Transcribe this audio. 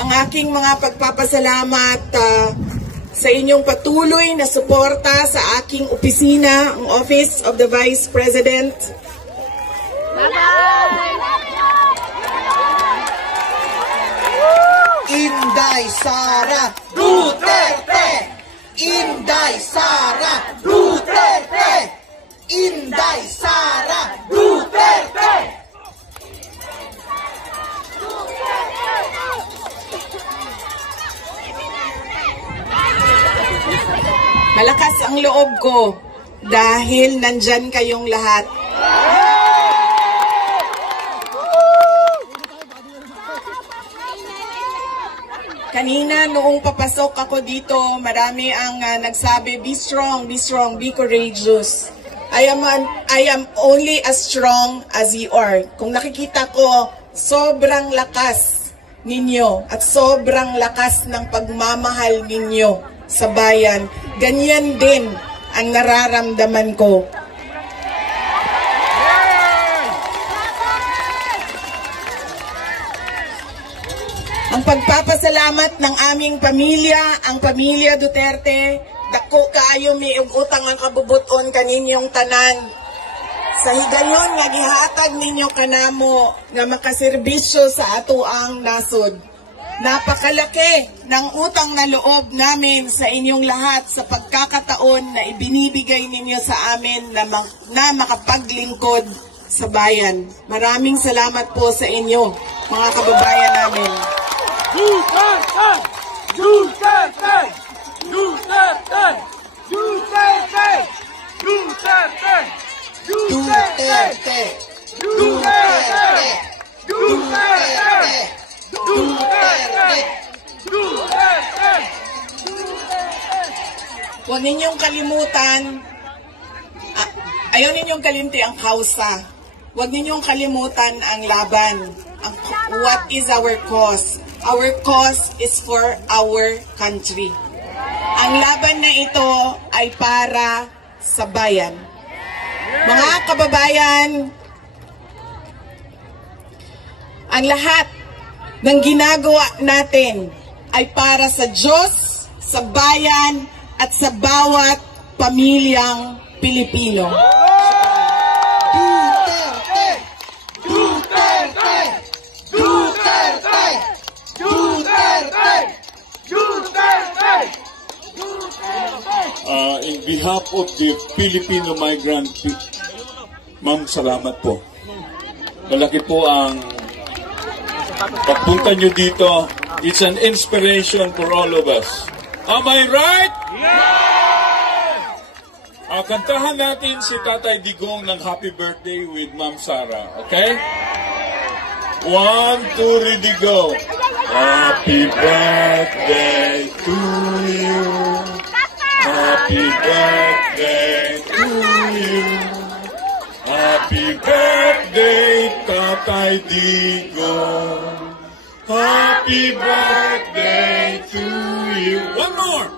ang aking mga pagpapasalamat sa inyong patuloy na suporta sa aking opisina, ang Office of the Vice President. Inday Sara Duterte! Inday Sara Duterte! Inday Sara Duterte! Malakas ang loob ko dahil nandyan kayong lahat. Kanina noong papasok ako dito, marami ang nagsabi, be strong, be courageous. I am only as strong as you are. Kung nakikita ko, sobrang lakas ninyo at sobrang lakas ng pagmamahal ninyo sa bayan. Ganyan din ang nararamdaman ko. Ang pagpapasalamat ng aming pamilya, ang pamilya Duterte, dako kaayo may utang ang kabubuton kaninyong tanan. Sa higayon nga gihatag ninyo kanamo nga makaserbisyo sa atoang nasod. Napakalaki ng utang na loob namin sa inyong lahat sa pagkakataon na ibinibigay ninyo sa amin na makapaglingkod sa bayan. Maraming salamat po sa inyo, mga kababayan namin. Duterte! Duterte! Duterte! Duterte! Duterte! Duterte! Duterte! Duterte! Duterte! Duterte! Huwag ninyong kalimutan, ayaw ninyong kalimti ang kausa. Huwag ninyong kalimutan ang laban. What is our cause? Our cause is for our country. Ang laban na ito ay para sa bayan. Mga kababayan, ang lahat ng ginagawa natin ay para sa Diyos, sa bayan, at sa bawat pamilyang Pilipino. Duterte! Duterte! Duterte! Duterte! Duterte! In behalf of the Filipino migrant, ma'am, salamat po. Malaki po ang pagpunta nyo dito. It's an inspiration for all of us. Am I right? Yes! Kantahan natin si Tatay Digong ng Happy Birthday with Ma'am Sara. Okay? 1, 2, ready, go. Happy birthday to you. Happy birthday to you. Happy birthday, Tatay Digong. Happy birthday to you. One more.